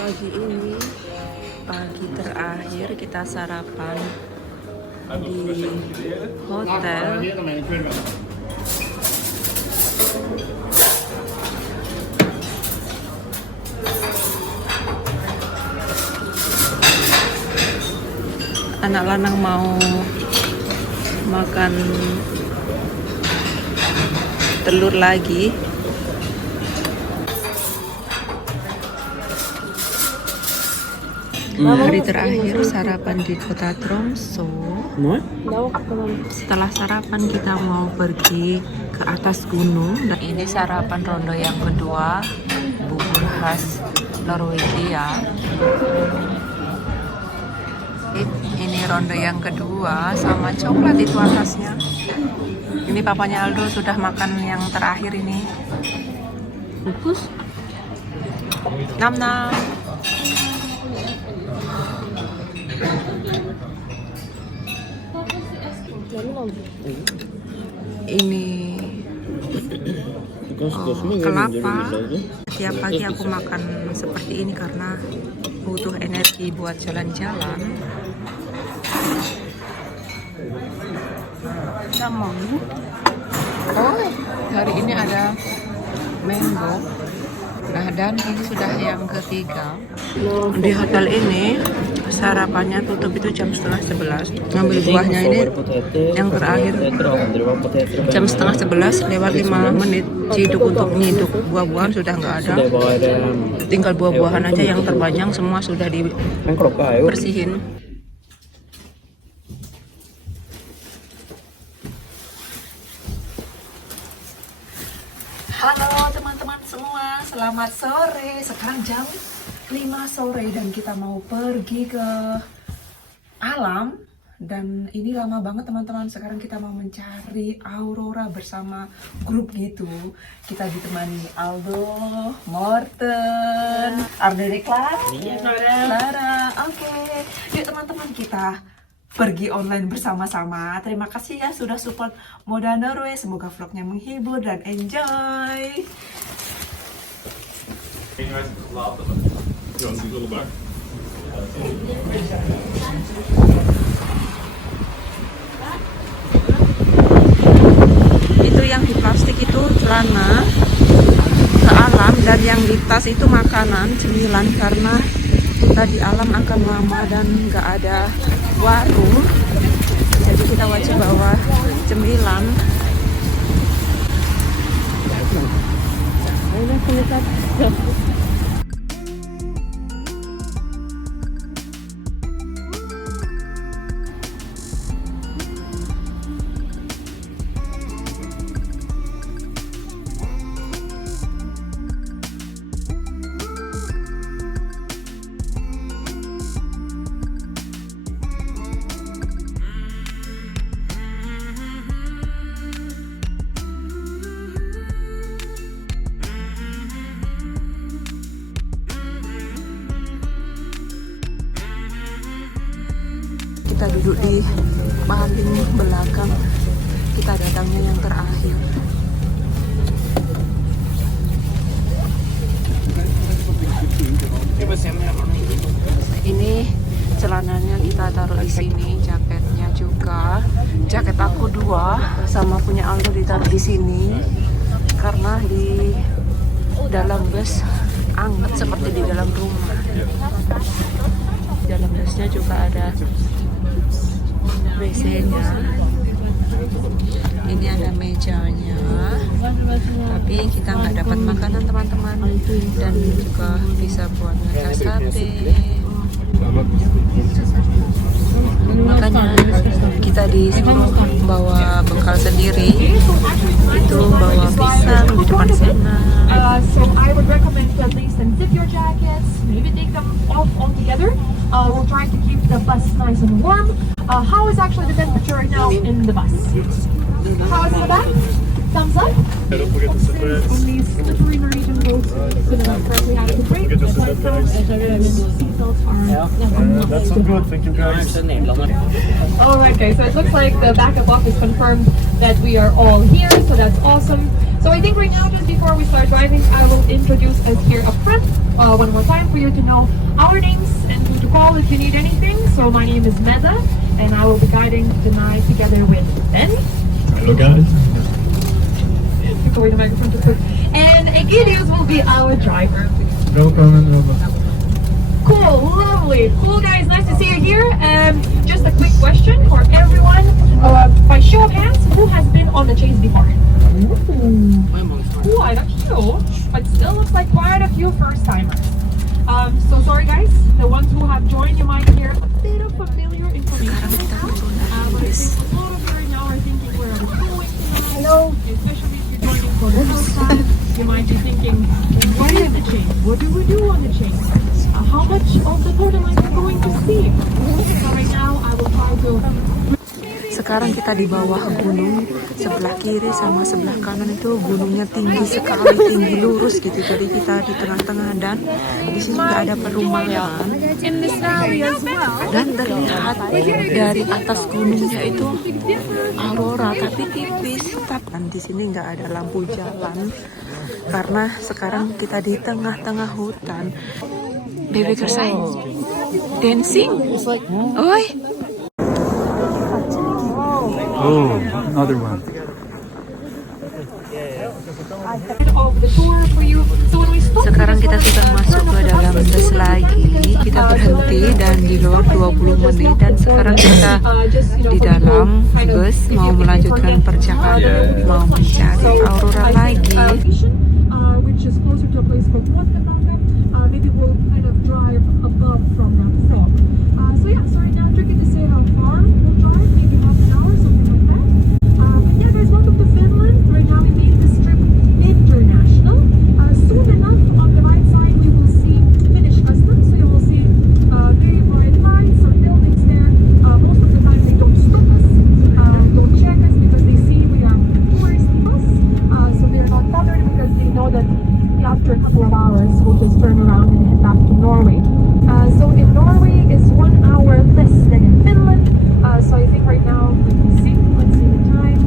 Pagi ini, pagi terakhir kita sarapan di hotel. Anak lanang mau makan telur lagi. Hari terakhir sarapan di kota Tromso. Setelah sarapan kita mau pergi ke atas gunung. Dan ini sarapan ronde yang kedua, bubur khas Norwegia. Ini ronde yang kedua sama coklat itu atasnya. Ini papanya Aldo sudah makan yang terakhir ini. Bungkus. Nam. Ini kelapa. Tiap pagi aku makan seperti ini karena butuh energi buat jalan-jalan. Hari ini ada mango. Nah, dan ini sudah yang ketiga. Di hotel ini sarapannya tutup itu jam 10:30. Ngambil buahnya ini yang terakhir jam 10:30 lewat 5 menit. Ciduk untuk nyiduk buah-buahan sudah nggak ada. Tinggal buah-buahan aja yang terpanjang semua sudah dibersihin. Halo teman-teman semua, selamat sore. Sekarang jam 5 sore dan kita mau pergi ke alam. Dan ini lama banget teman-teman. Sekarang kita mau mencari aurora bersama grup gitu. Kita ditemani Aldo, Morten, Ardekla, Clara. Oke, yuk teman-teman kita pergi online bersama-sama. Terima kasih ya sudah support Moda Norway. Semoga vlognya menghibur dan enjoy. Itu yang di plastik itu celana ke alam, dan yang di tas itu makanan cemilan karena kita di alam akan lama dan nggak ada warung, jadi kita wajib bawa cemilan. Kita duduk di paling belakang, kita datangnya yang terakhir. Ini celananya kita taruh di sini, jaketnya juga. Jaket aku 2 sama punya Aldo ditaruh di sini karena di dalam bus anget seperti di dalam rumah. Dalam busnya juga ada WC-nya. Ini ada mejanya, tapi kita nggak dapat makanan teman-teman, dan juga bisa buat ngecas HP. Makanya kita disuruh bawa bekal sendiri, itu bawa pisang di depan sana. So I would recommend to at least unzip your jackets, maybe take them off altogether. We'll try to keep the bus nice and warm. How is actually the temperature right now in the bus? How is it in the back? Thumbs up. Don't forget to separate. On these slippery Norwegian boats, so that we have to break the seatbelts are That's so good. Thank you guys. Alright guys, so it looks like the backup office confirmed that we are all here, so that's awesome. So I think right now, just before we start driving, I will introduce us here up front one more time for you to know our names and who to call if you need anything. So my name is Meda, and I will be guiding the night together with Ben. Hello, guys. Take away the microphone to put. And Egidius will be our driver. Welcome and welcome. Cool, lovely. Cool, guys, nice to see you here. Just a quick question for everyone. By show of hands, who has been on the chase before? Quite a few, but still looks like quite a few first-timers. So sorry, guys. The ones who have joined, you might hear a bit of familiar information. But I think a lot of you right now are thinking, where are we going tonight? Hello. Especially if you're joining for the first time, you might be thinking, what is the chase? What do we do on the chase? How much of the total are we going to see? So right now, I will try to. Sekarang kita di bawah gunung, sebelah kiri sama sebelah kanan itu gunungnya tinggi sekali, tinggi lurus gitu. Jadi kita di tengah-tengah dan di sini nggak ada perumahan. Dan terlihat dari atas gunungnya itu aurora tapi tipis. Dan di sini nggak ada lampu jalan karena sekarang kita di tengah-tengah hutan. Baby Kersai, dancing, oi. Oh, another one. Sekarang kita sudah masuk ke dalam bus lagi. Kita berhenti dan di luar 20 menit dan sekarang kita di dalam bus mau melanjutkan perjalanan, mau mencari aurora lagi. Which is closer to a place called Huancabamba. Maybe we'll kind of drive above from that fog. So yeah, so right now tricky to say how far we'll drive, maybe half an hour, something like that. But yeah, guys, welcome to Finland. Right now we made this trip international. Soon enough, on the right side we will see Finnish customs. So you will see very bright lights, some buildings there. Most of the time they don't stop us, don't check us because they see we are tourist bus. So they're not bothered because they know that after a couple of hours we'll just turn around and head back to Norway. So in Norway is 1 hour less than in Finland. So I think right now, let's see the time.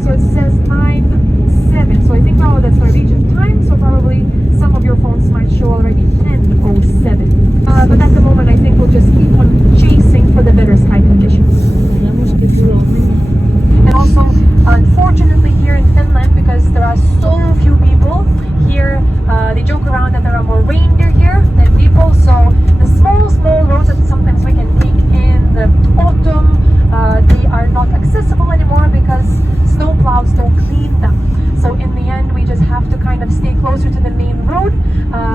So it says 9:07. So I think now that's Norwegian time. So probably some of your phones might show already 10:07. But at the moment I think we'll just keep on chasing for the better sky conditions. And also, unfortunately here in Finland, because there are so few people here, they joke around that there are more reindeer here than people. So the small roads that sometimes we can take in the autumn, they are not accessible anymore because snow plows don't clean them. So in the end, we just have to kind of stay closer to the main road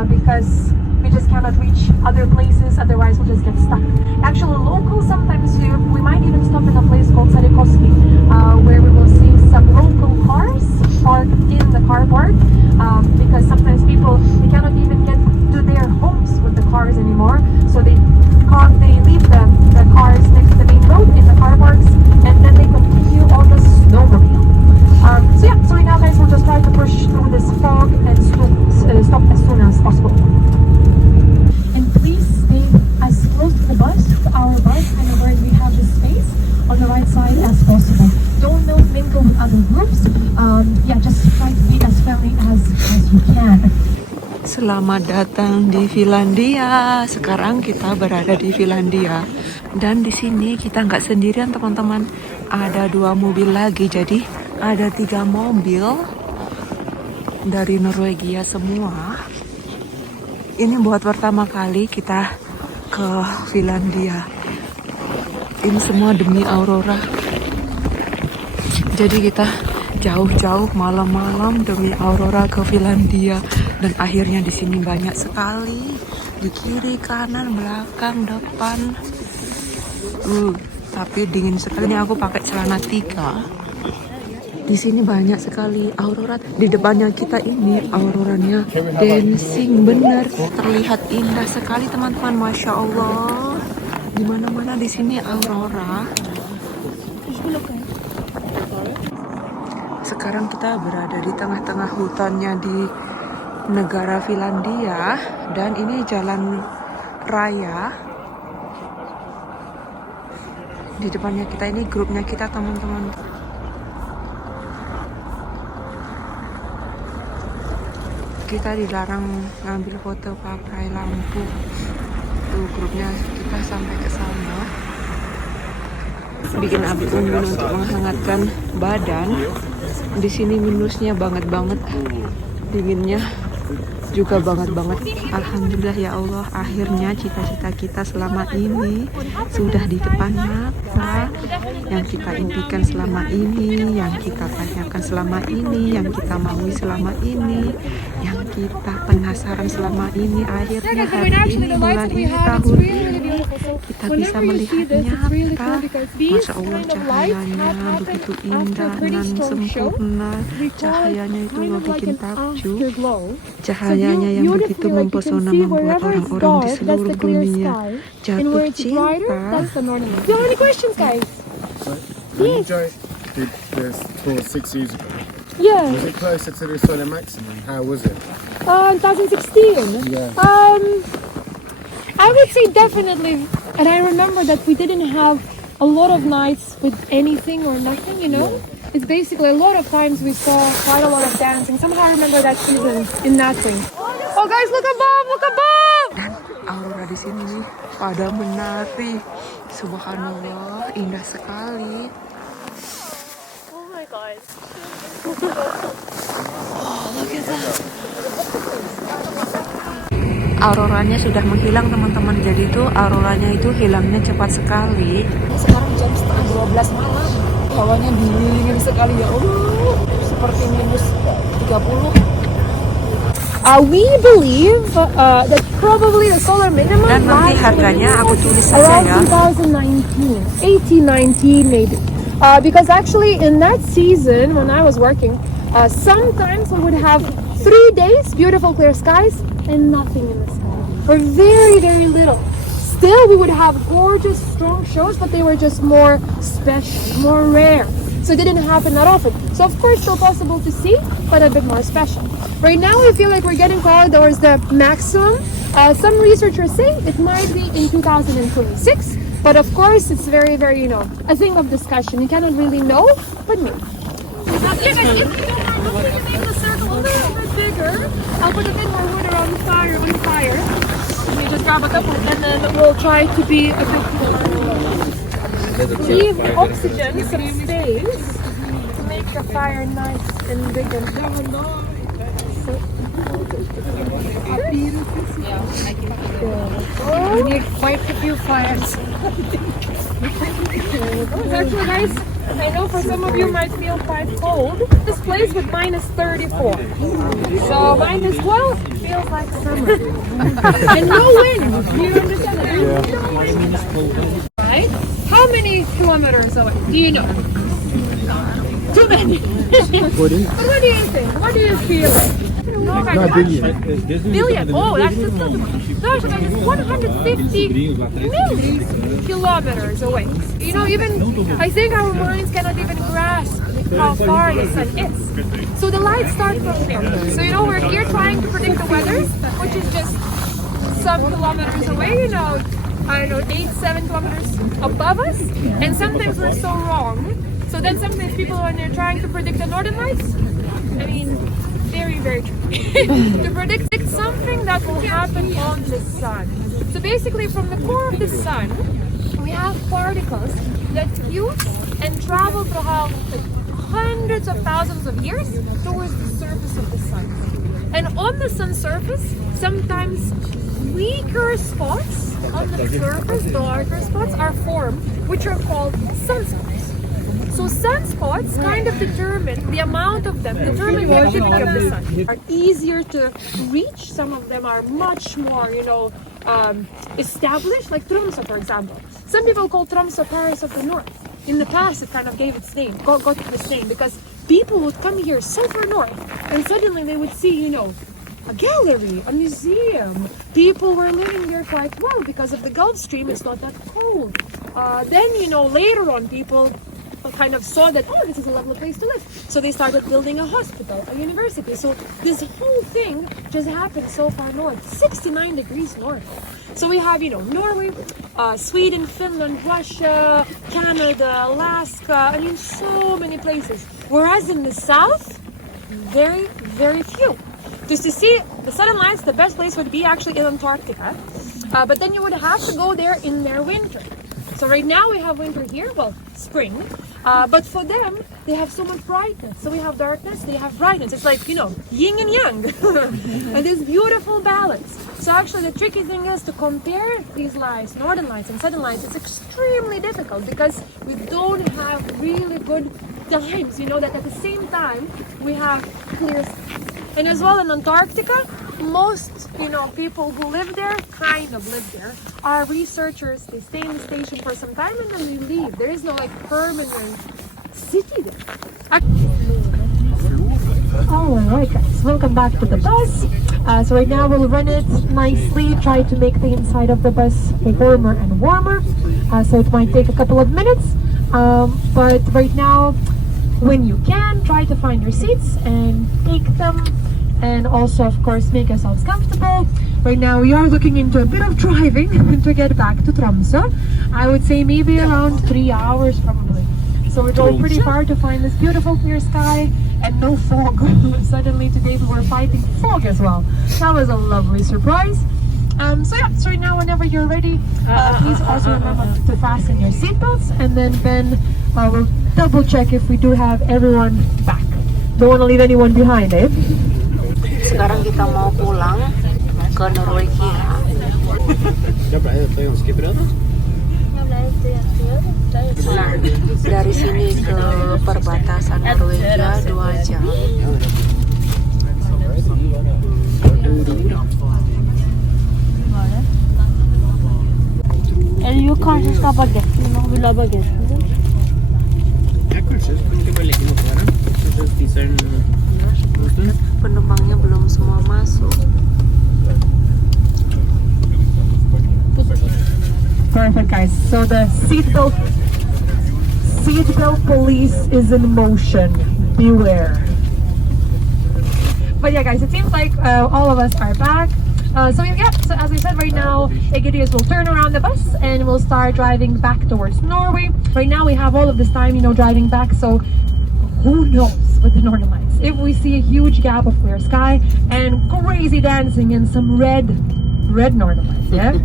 because we just cannot reach other places, otherwise we'll just get stuck. Actually, locals sometimes here, we might even stop in a place called Sarikoski, where we will see some local cars parked in the carport, because sometimes people, they cannot even get to their homes with the cars anymore, so they leave the cars next to the main road in the car parks, and then they continue on the snowmobile. So yeah, so right now guys, we'll just try to push through this fog and stop as soon as possible. And please stay as close to the bus, to our bus, and where we have the space on the right side as possible. Don't mingle with other groups. Yeah, just try to be as friendly as you can. Selamat datang di Finlandia. Sekarang kita berada di Finlandia dan di sini kita nggak sendirian teman-teman. Ada 2 mobil lagi, jadi ada 3 mobil dari Norwegia semua. Ini buat pertama kali kita ke Finlandia. Ini semua demi aurora. Jadi kita jauh-jauh malam-malam demi aurora ke Finlandia. Dan akhirnya di sini banyak sekali, di kiri, kanan, belakang, depan. Tapi dingin sekali. Ini aku pakai celana 3. Di sini banyak sekali aurora. Di depannya kita ini auroranya dancing, bener, terlihat indah sekali teman-teman. Masya Allah. Di mana-mana di sini aurora. Sekarang kita berada di tengah-tengah hutannya di negara Finlandia dan ini jalan raya. Di depannya kita ini grupnya kita teman-teman. kita dilarang ngambil foto pakai lampu. Tuh grupnya kita sampai ke sana. Bikin api unggun untuk menghangatkan badan. Di sini minusnya banget, dinginnya juga banget. Alhamdulillah ya Allah, akhirnya cita-cita kita selama ini sudah di depan mata. Yang kita impikan selama ini, yang kita tanyakan selama ini, yang kita maui selama ini, yang kita penasaran selama ini, akhirnya hari ini bulan ini tahun ini kita bisa melihat nyata. Masya Allah, cahayanya begitu indah dan sempurna. Cahayanya itu bikin takjub. Cahayanya yang begitu mempesona membuat orang-orang di seluruh dunia jatuh cinta. Do you have any questions, guys? When you did this tour 6 years ago, Yeah. was it closer to the solar maximum? How was it? 2016. Yeah. I would say definitely, and I remember that we didn't have a lot of nights with anything or nothing, you know? It's basically a lot of times we saw quite a lot of dancing. Somehow I remember that season in nothing. Oh guys, look above, look above! Dan aurora di sini nih pada menari. Subhanallah, indah sekali. Oh my god. Auroranya sudah menghilang teman-teman. Jadi itu auroranya itu hilangnya cepat sekali. Sekarang jam setengah 12 malam. Hawanya dingin sekali ya Allah. Seperti minus 30. We believe that probably the solar minimum Dan nanti harganya aku tulis saja around ya. 2019, 18, 19 maybe. Because actually in that season when I was working, sometimes we would have 3 days beautiful clear skies and nothing in the sky, or very little. Still, we would have gorgeous, strong shows, but they were just more special, more rare. So it didn't happen that often. So of course, still possible to see, but a bit more special. Right now, we feel like we're getting closer towards the maximum. Some researchers say it might be in 2026, but of course, it's very, you know, a thing of discussion. You cannot really know, but maybe. If you don't mind, we'll make the circle a little bit bigger. I'll put a bit more wood around the fire. You just grab a couple, and then we'll try to be a bit more. Give oxygen some space to make the fire nice and big and We need quite a few fires. Actually, guys, I know for some of you might feel quite cold. This place with minus 34. So minus 12 feels like summer. And no wind. You understand that? No wind. Right? How many kilometers away? Do you know? Too many. But what do you think? What do you feel? Not billion. Billion. Oh, that's just not too much. Gosh, that is 150 million kilometers away. You know, even I think our minds cannot even grasp how far the sun is. So the lights start from there. So you know, we're here trying to predict the weather, which is just some kilometers away. You know, I don't know, 8-7 kilometers above us, and sometimes we're so wrong. So then sometimes people, when they're trying to predict the northern lights, I mean, very true. To predict something that will happen on the sun. So basically, from the core of the sun, we have particles that fuse and travel throughout hundreds of thousands of years towards the surface of the sun. And on the sun's surface, sometimes weaker spots on the surface, darker spots, are formed, which are called sunspots. So sunspots kind of determine the amount of them, determine the activity of the sun. Are easier to reach. Some of them are much more, you know, established, like Tromsø, for example. Some people call Tromsø Paris of the North. In the past, it kind of gave its name, got this name, because people would come here so far north, and suddenly they would see, you know, a gallery, a museum. People were living there quite well because of the Gulf Stream. It's not that cold. Then, you know, later on, people kind of saw that, oh, this is a lovely place to live. So they started building a hospital, a university. So this whole thing just happened so far north, 69 degrees north. So we have, you know, Norway, Sweden, Finland, Russia, Canada, Alaska. I mean, so many places. Whereas in the south, very few. Just to see the Southern Lights, the best place would be actually in Antarctica. But then you would have to go there in their winter. So right now we have winter here, well, spring. But for them, they have so much brightness. So we have darkness, they have brightness. It's like, you know, yin and yang. And this beautiful balance. So actually the tricky thing is to compare these lights, Northern Lights and Southern Lights. It's extremely difficult because we don't have really good times. You know that at the same time we have clear skies. And as well in Antarctica, most, you know, people who live there, kind of live there, are researchers. They stay in the station for some time and then they leave. There is no like permanent city there. Alright guys, welcome back to the bus. So right now we'll run it nicely, try to make the inside of the bus warmer and warmer. So it might take a couple of minutes. But right now, when you can, try to find your seats and take them. And also, of course, make yourselves comfortable. Right now, we are looking into a bit of driving to get back to Tromsø. I would say maybe around 3 hours probably. So we're going pretty far to find this beautiful clear sky and no fog. Suddenly today we were fighting fog as well. That was a lovely surprise. So right now, whenever you're ready, please also remember to fasten your seatbelts, and then Ben will double check if we do have everyone back. Don't want to leave anyone behind, eh? Sekarang kita mau pulang ke Norwegia. Nah, dari sini ke perbatasan Norwegia 2 jam. Eller jo, kanskje skal bagetten nå. Vil du ha bagetten? Ja, kanskje. Kan ikke bare legge den oppå her, da? Kanskje spiser den en stund? Penumpangnya belum semua masuk. Perfect, guys. So the seatbelt police is in motion. Beware. But yeah, guys, it seems like all of us are back. So as we said, right now, Egidius will turn around the bus and we'll start driving back towards Norway. Right now, we have all of this time, you know, driving back. So who knows with the Northern Lights? If we see a huge gap of clear sky and crazy dancing and some red Northern Lights, yeah,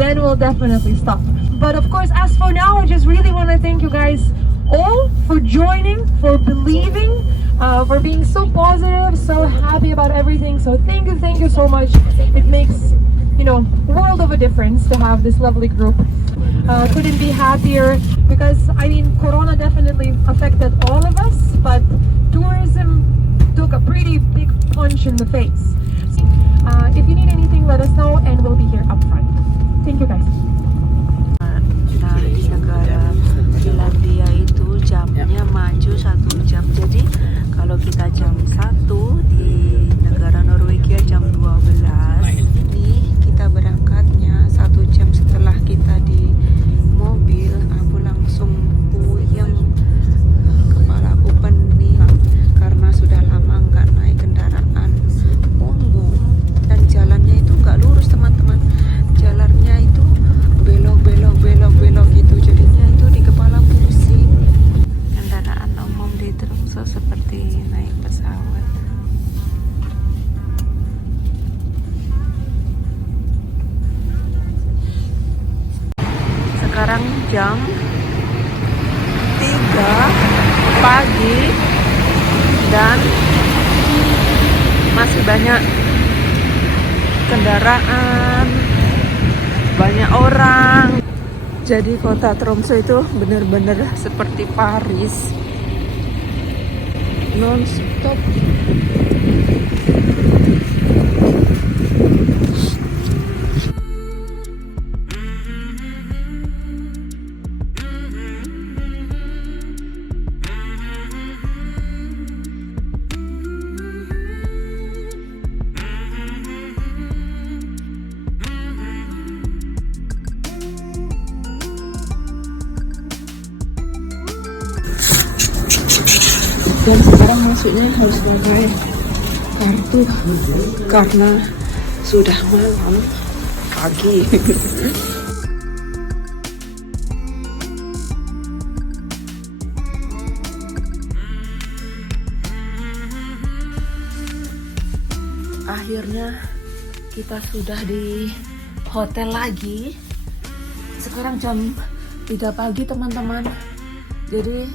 then we'll definitely stop. But of course, as for now, I just really want to thank you guys all for joining, for believing, for being so positive, so happy about everything. So thank you so much. It makes, you know, world of a difference to have this lovely group. Couldn't be happier because I mean Corona definitely affected all of us, but tourism took a pretty big punch in the face. If you need anything, let us know and we'll be here up front. Thank you guys. Nah, di negara Finlandia itu jamnya maju 1 jam. Jadi kalau kita jam 1 di negara Norwegia jam 12. Nih kita berangkatnya 1 jam setelah kita di mobil. Aku langsung puyeng, kepalaku pening karena sudah lama nggak naik kendaraan umum dan jalannya itu nggak lurus, teman-teman. Jalannya itu belok gitu, jadinya itu di kepala pusing. Kendaraan umum di Tromsø seperti naik pesawat. Sekarang jam 3 pagi dan masih banyak kendaraan, banyak orang. Jadi kota Tromsø itu benar-benar seperti Paris, non-stop. Dan sekarang masuknya harus pakai kartu karena sudah malam pagi. akhirnya kita sudah di hotel lagi. Sekarang jam 3 pagi teman-teman. Jadi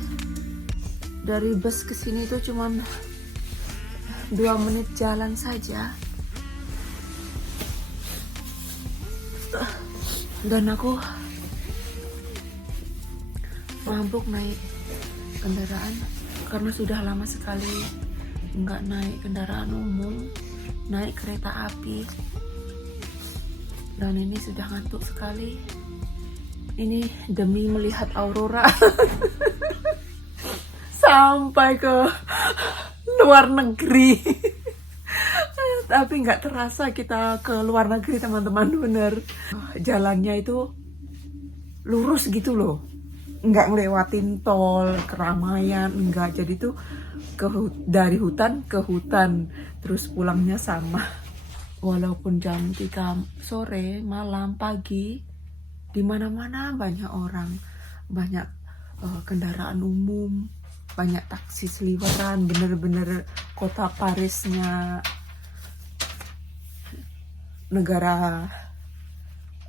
dari bus ke sini itu cuman 2 menit jalan saja. Dan aku mabuk naik kendaraan karena sudah lama sekali nggak naik kendaraan umum, naik kereta api, dan ini sudah ngantuk sekali. Ini demi melihat aurora sampai ke luar negeri. Tapi nggak terasa kita ke luar negeri teman-teman, bener. Jalannya itu lurus gitu loh, nggak ngelewatin tol, keramaian, enggak. Jadi tuh dari hutan ke hutan, terus pulangnya sama. Walaupun jam 3 sore, malam, pagi, di mana-mana banyak orang, banyak kendaraan umum, banyak taksi seliweran, bener-bener kota Parisnya negara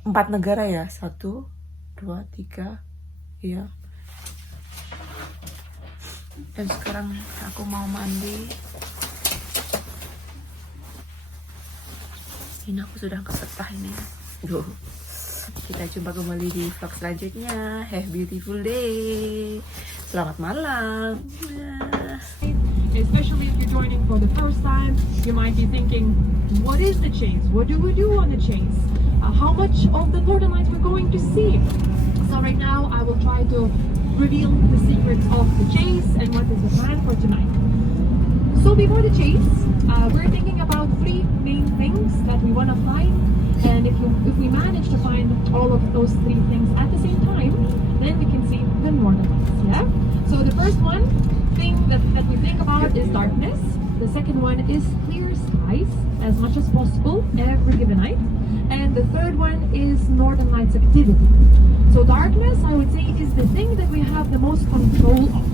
4 negara ya, 1, 2, 3, iya. Dan sekarang aku mau mandi. Ini aku sudah kesetah ini. Duh. Kita jumpa kembali di vlog selanjutnya. Have a beautiful day. Selamat malam. Especially if you're joining for the first time, you might be thinking, what is the chase? What do we do on the chase? How much of the Northern Lights we're going to see? So right now I will try to reveal the secrets of the chase and what is the plan for tonight. So before the chase, we're thinking about 3 main things that we want to find, and if we manage to find all of those 3 things at the same time, then we can see the Northern Lights. Yeah. So the first thing that we think about is darkness. The second one is clear skies as much as possible every given night, and the third one is Northern Lights activity. So darkness, I would say, is the thing that we have the most control of.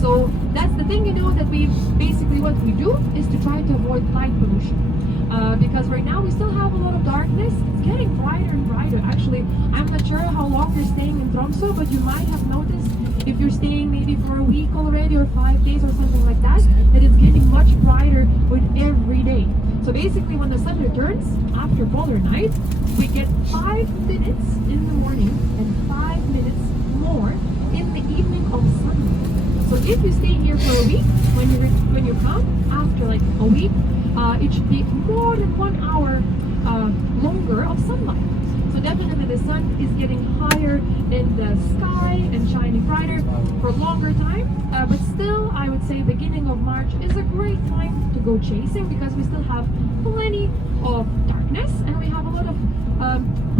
So that's the thing, that we basically, what we do is to try to avoid light pollution. Because right now we still have a lot of darkness. It's getting brighter and brighter. Actually, I'm not sure how long you're staying in Tromsø, but you might have noticed, if you're staying maybe for a week already or 5 days or something like that, that it's getting much brighter with every day. So basically, when the sun returns after polar night, we get 5 minutes in the morning and 5 minutes more in the evening of sunlight. So if you stay here for a week, when you come after like a week, it should be more than 1 hour longer of sunlight. So definitely the sun is getting higher in the sky and shining brighter for a longer time. But still, I would say beginning of March is a great time to go chasing, because we still have plenty of darkness and we have a lot of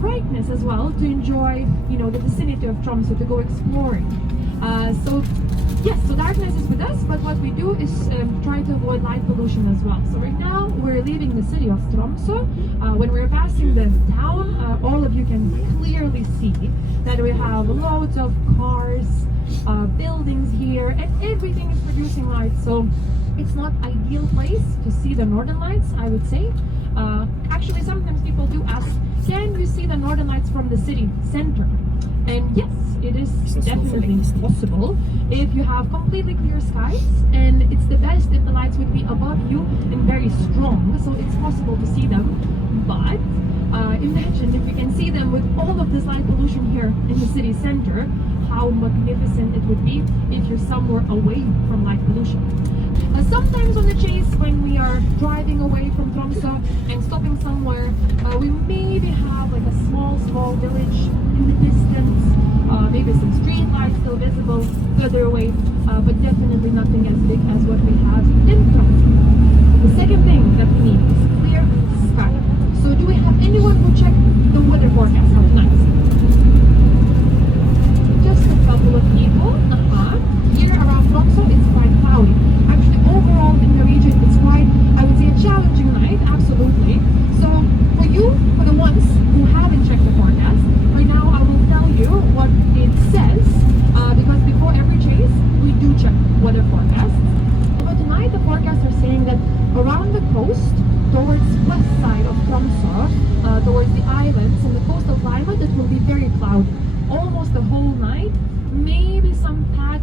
brightness as well to enjoy, the vicinity of Tromsø, to go exploring. So yes, so darkness is with us, but what we do is try to avoid light pollution as well. So right now we're leaving the city of Tromsø. When we're passing the town, all of you can clearly see that we have loads of cars, buildings here, and everything is producing light. So it's not ideal place to see the Northern Lights, I would say. Actually, sometimes people do ask, can you see the Northern Lights from the city center? And yes, it is definitely possible if you have completely clear skies, and it's the best if the lights would be above you and very strong, so it's possible to see them. But imagine if you can see them with all of this light pollution here in the city center, how magnificent it would be if you're somewhere away from light pollution. Sometimes on the chase, when we are driving away from Tromsø and stopping somewhere, we maybe have like a small village in the distance, maybe some street lights still visible further away, but definitely nothing as big as what we have in Tromsø. The second thing that we need is clear sky. So do we have anyone who checked the weather forecast for tonight? Just a couple of people. Here around Tromsø, it's quite cloudy. Actually, overall in the region, it's quite, I would say, a challenging night, absolutely. So for you, for the ones who haven't checked the forecast, right now I will tell you what it says, because before every chase, we do check weather forecasts. But tonight, the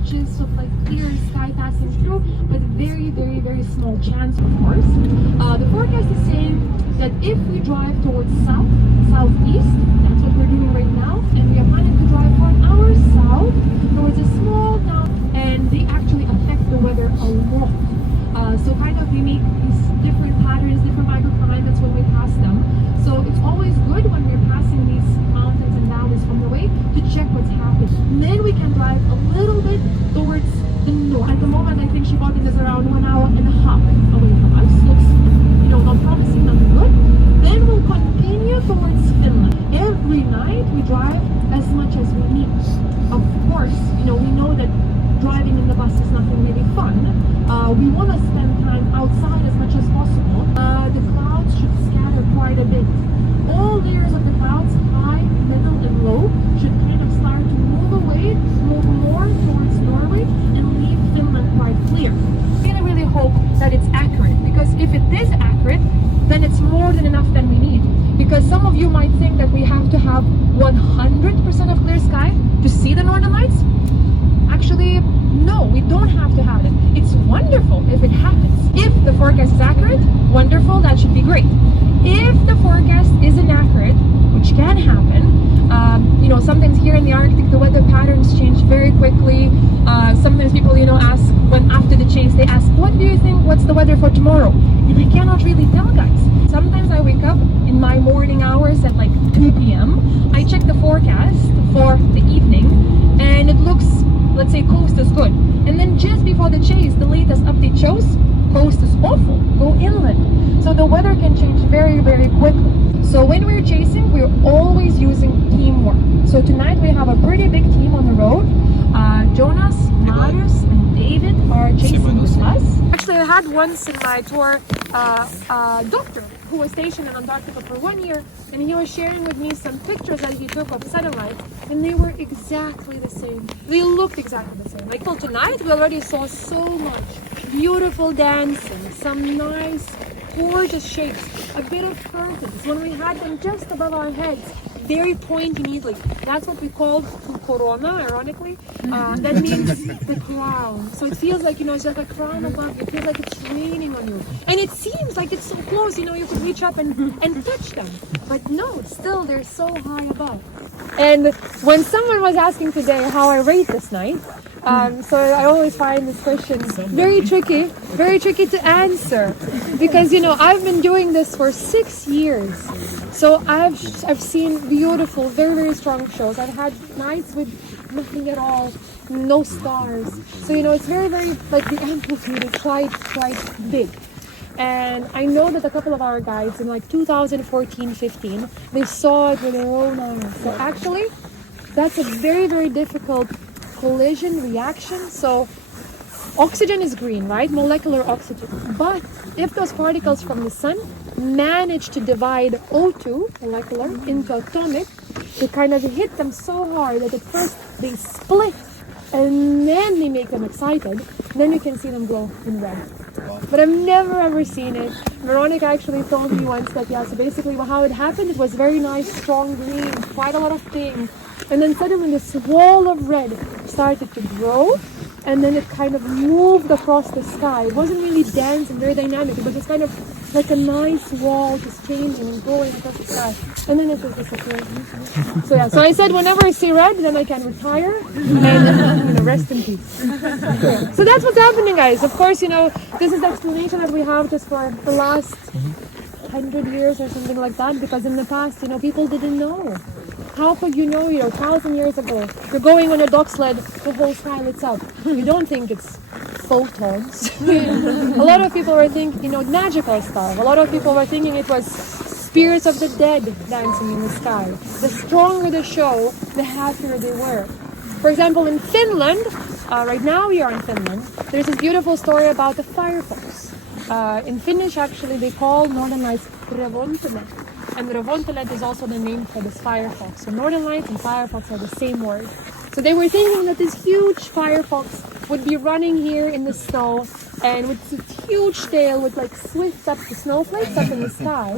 patches of like clear sky passing through, but very, very, very small chance, of course. The forecast is saying that if we drive towards southeast, that's what we're doing right now, and we are planning to drive for an hour south towards a small town, and they actually affect the weather a lot. So kind of we make these different patterns, different microclimates when we pass them. So it's always good when we're passing these mountains and valleys from the way to check what's happening. And then we can drive a little bit towards the north. At the moment, I think Sheboygan is around 1.5 hours away from us. Looks, not promising, not good. Then we'll continue towards Finland. Every night we drive as much as we need. Of course, we know that driving in the bus is nothing really fun. We want to spend time outside as much as possible. The clouds should scatter quite a bit. All layers of the clouds, high, middle, and low, should kind of start to move away, move more towards Norway, and leave Finland quite clear. I really hope that it's accurate, because if it is accurate, then it's more than enough than we need. Because some of you might think that we have to have 100% of clear sky to see the Northern Lights. Actually, no, we don't have to have it. It's wonderful if it happens. If the forecast is accurate, wonderful, that should be great. If the forecast isn't accurate, which can happen, sometimes here in the Arctic the weather patterns change very quickly. Sometimes people, ask, when after the chase, they ask, what do you think, what's the weather for tomorrow? And I cannot really tell, guys. Sometimes I wake up in my morning hours at like 2 p.m. I check the forecast for the evening, and it looks, let's say, coast is good. And then just before the chase, the latest update shows coast is awful, go inland. So the weather can change very, very quickly. So when we're chasing, we're always using teamwork. So tonight we have a pretty big team on the road. Jonas, Marius, and David are chasing with us. Actually, I had once in my tour a doctor who was stationed in Antarctica for 1 year, and he was sharing with me some pictures that he took of satellites, and they were exactly the same. They looked exactly the same. Like, well, tonight we already saw so much beautiful dancing, some nice, gorgeous shapes, a bit of curtains. When we had them just above our heads, very pointy neatly. That's what we call corona, ironically. That means the crown. So it feels like, it's like a crown above you. It feels like it's raining on you. And it seems like it's so close, you could reach up and touch them. But no, still they're so high above. And when someone was asking today how I rate this night, so I always find this question very tricky to answer, because I've been doing this for 6 years, so I've seen beautiful, very, very strong shows. I've had nights with nothing at all, no stars. So it's very, very, like, the amplitude is quite big. And I know that a couple of our guides in like 2014-15, they saw it with their own eyes. So actually, that's a very, very difficult collision reaction. So oxygen is green, right? Molecular oxygen. But if those particles from the sun manage to divide O2, molecular, into atomic, they kind of hit them so hard that at first they split, and then they make them excited. Then you can see them glow in red. But I've never ever seen it. Veronica actually told me once that, so basically how it happened, it was very nice, strong green, quite a lot of pink. And then suddenly this wall of red started to grow, and then it kind of moved across the sky. It wasn't really dense and very dynamic, it was just kind of like a nice wall just changing and going across the sky. And then it just disappeared. So I said whenever I see red, then I can retire and rest in peace. So that's what's happening, guys. Of course, this is the explanation that we have just for the last 100 years or something like that, because in the past, people didn't know. How could you know, 1,000 years ago, you're going on a dog sled, the whole sky lights up. You don't think it's photons. A lot of people were thinking, magical stuff. A lot of people were thinking it was spirits of the dead dancing in the sky. The stronger the show, the happier they were. For example, in Finland, right now we are in Finland, there's this beautiful story about the firefox. In Finnish, actually, they call Northern Lights Revontunet. And Revontunet is also the name for this firefox. So Northern Lights and firefox are the same word. So they were thinking that this huge firefox would be running here in the snow, and with its huge tail would swift up the snowflakes up in the sky,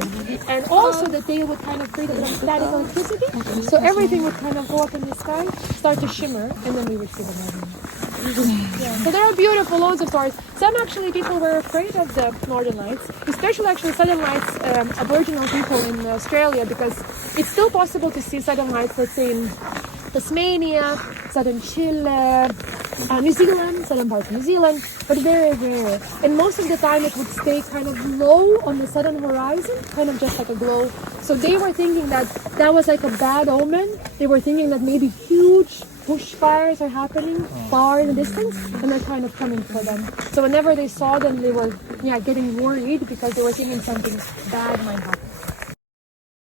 and also the tail would kind of create a static electricity, so everything would kind of go up in the sky, start to shimmer, and then we would see the Northern Lights. So there are beautiful, loads of stars. Some actually people were afraid of the Northern Lights, especially actually Southern Lights, Aboriginal people in Australia, because it's still possible to see Southern Lights, let's say in Tasmania, southern Chile, New Zealand, southern part of New Zealand, but very rare. And most of the time it would stay kind of low on the southern horizon, kind of just like a glow. So they were thinking that that was like a bad omen. They were thinking that maybe huge bushfires are happening far in the distance, and they're kind of coming for them. So whenever they saw them, they were getting worried because they were thinking something bad might happen.